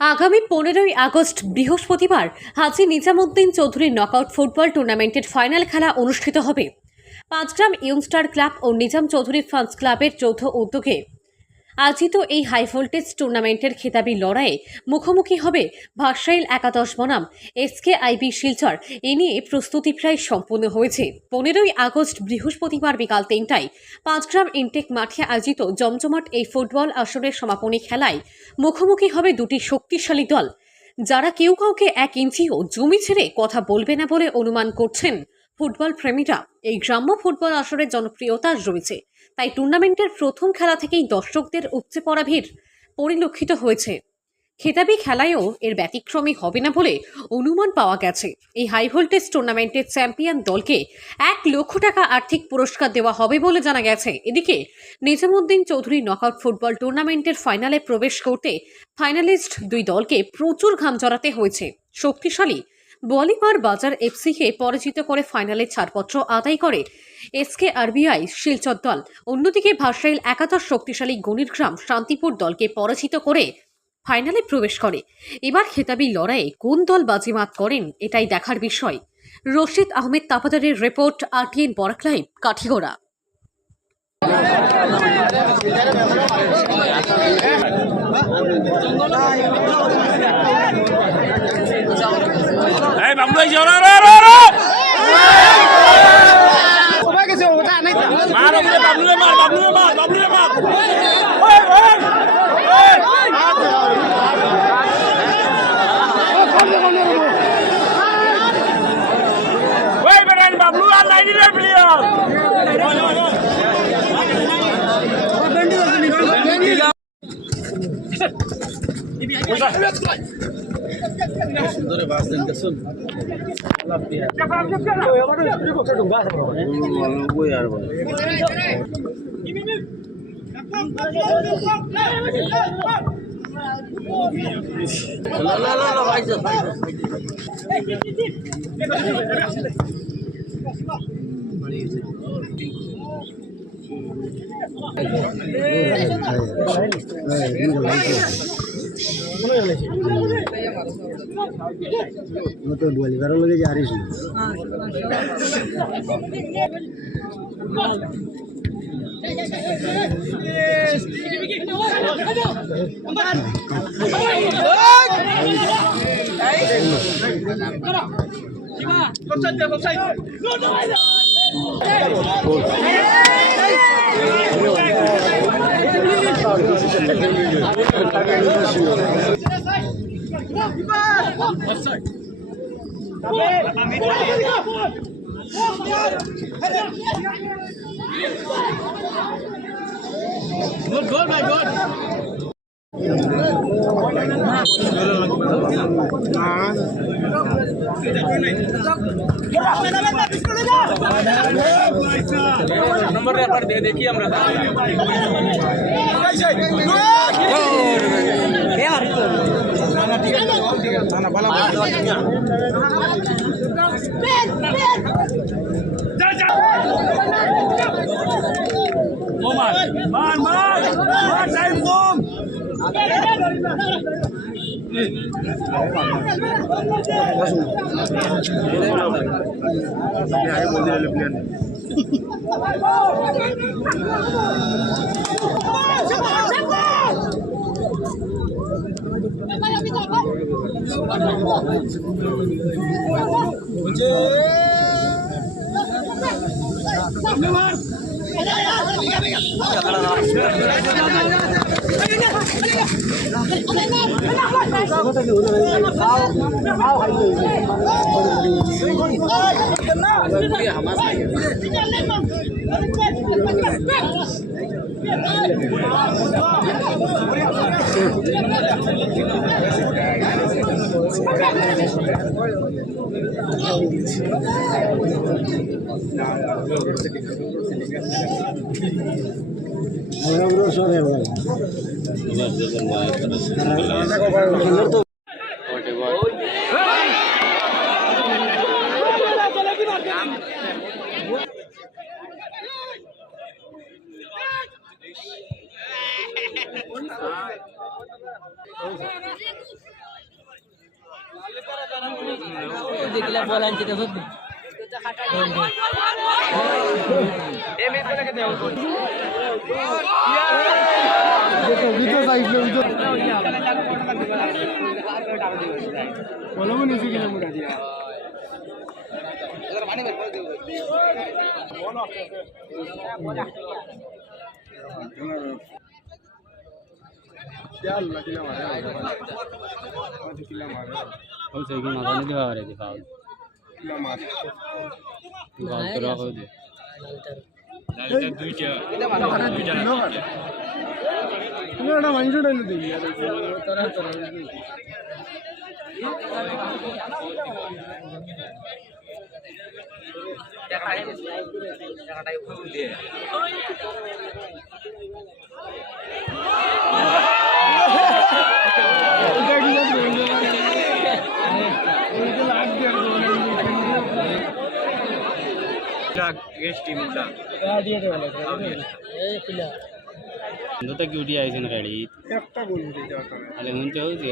আগামী 15ই আগস্ট বৃহস্পতিবার হাজী Nizamuddin Chowdhury knockout football টুর্নামেন্টের ফাইনাল খেলা অনুষ্ঠিত হবে। পাঁচগ্রাম ইয়ংস্টার ক্লাব ও নিজাম চৌধুরী ফান্স ক্লাবের যৌথ উদ্যোগে আয়োজিত এই হাই ভোল্টেজ টুর্নামেন্টের খেতাবি লড়াইয়ে মুখোমুখি হবে ভার্সাইল একাদশ বনাম SKIB শিলচর। এ নিয়ে প্রস্তুতি প্রায় সম্পূর্ণ হয়েছে। 15ই আগস্ট বৃহস্পতিবার বিকাল 3টায় পাঁচগ্রাম ইনটেক মাঠে আয়োজিত জমজমাট এই ফুটবল আসরের সমাপনী খেলায় মুখোমুখি হবে দুটি শক্তিশালী দল, যারা কেউ কাউকে 1 ইঞ্চিও জমি ছেড়ে কথা বলবে না বলে অনুমান করছেন ফুটবল প্রেমীরা। এই গ্রাম্য ফুটবল আসরের জনপ্রিয়তা রয়েছে, তাই টুর্নামেন্টের প্রথম খেলা থেকেই দর্শকদের উপচে পড়া ভিড় পরিলক্ষিত হয়েছে। খেতাবি খেলায়ও এর ব্যতিক্রমী হবে না বলে অনুমান পাওয়া গেছে। এই হাই ভোল্টেজ টুর্নামেন্টের চ্যাম্পিয়ন দলকে 1 লক্ষ টাকা আর্থিক পুরস্কার দেওয়া হবে বলে জানা গেছে। এদিকে নিজামুদ্দিন চৌধুরী নকআউট ফুটবল টুর্নামেন্টের ফাইনালে প্রবেশ করতে ফাইনালিস্ট দুই দলকে প্রচুর ঘাম ঝরাতে হয়েছে। শক্তিশালী বলিপার বাজার এফসিকে পরাজিত করে ফাইনালে ছাড়পত্র আদায় করে SKRBI শিলচর দল। অন্যদিকে ভার্সাইল একাদশ শক্তিশালী গণিরগ্রাম শান্তিপুর দলকে পরাজিত করে ফাইনালে প্রবেশ করে। এবার খেতাবি লড়াইয়ে কোন দল বাজিমাত করেন এটাই দেখার বিষয়। রশিদ আহমেদ তাপাদারের report, RTN Barak live, Katigorah. বলিবার লগে জারিস Good, my God. नंबर दे देखिए हमरा দেখলে বল আনছি তো সত্যি তো কিউটি আইছেন গাড়িত তাহলে শুনতে হচ্ছে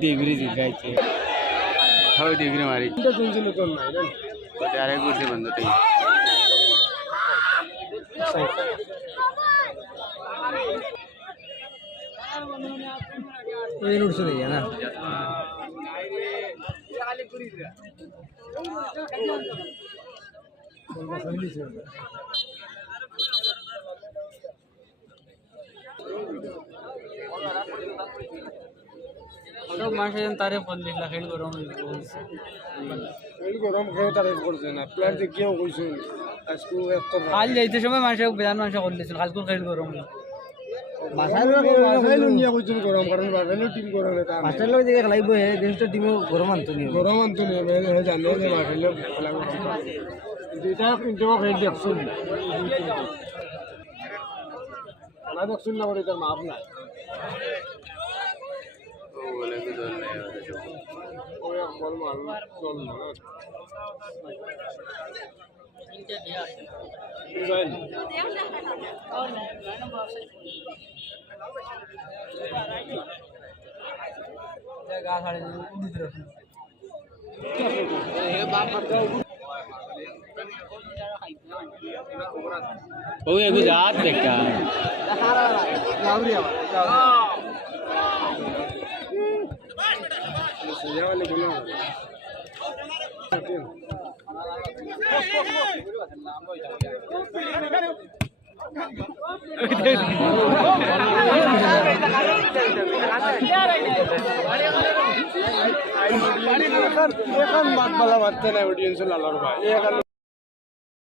দেবরি জিগাইছে হাও দেবরি মারি আরেক করছে বন্ধুটাই না সব মানুষের তারে বললি খেল গরম গরম খেয়ে তারিফ করছে না প্লেয়ার যে কেউ কইছে আজকে একটা কাল যাইতে সময় মানুষের বেজান মানুষ করলেছিল কালকুর খেল গরম বাসাইলো নিয়ে কইছেন গরম কারণ বাসাইলো টিম গরম এটা মাস্টার দিকে খেলাইব হে দেশটা টিমও গরম আনতো নি গরম আনতো নিয়ে হে জানে যে বাসাইলো খেলা দুইটা কিন্তু খেয়ে দেখছুন খেলা দেখছুন না করে তার মাপ নাই ওই বল মার চল না গা ছাড়ে উড়িতে রাখুন ও এগু যাত দেখা এখন বাদ বালা বাদতে নাই অডিয়েন্স লালার ভাই